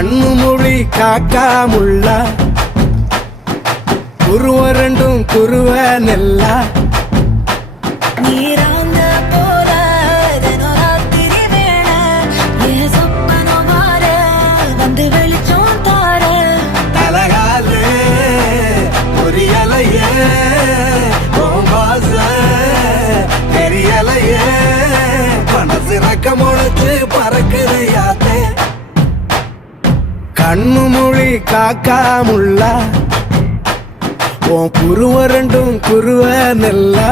கண்ணு மொழி காக்கா முள்ளா குருவ ரெண்டும் குருவ நெல்லா நீராங்க போல தினராத்திரி வேண என் சொப்பனம் மாற வந்து வெளிச்சம் தார தலகாலே பொரியலையே பாச தெரியலையே மனசு ரக்க முளைச்சு பறக்குதையாத்தே கண்ணு மொழி காக்கா முள்ளா உன் குருவ ரெண்டும் குருவ நெல்லா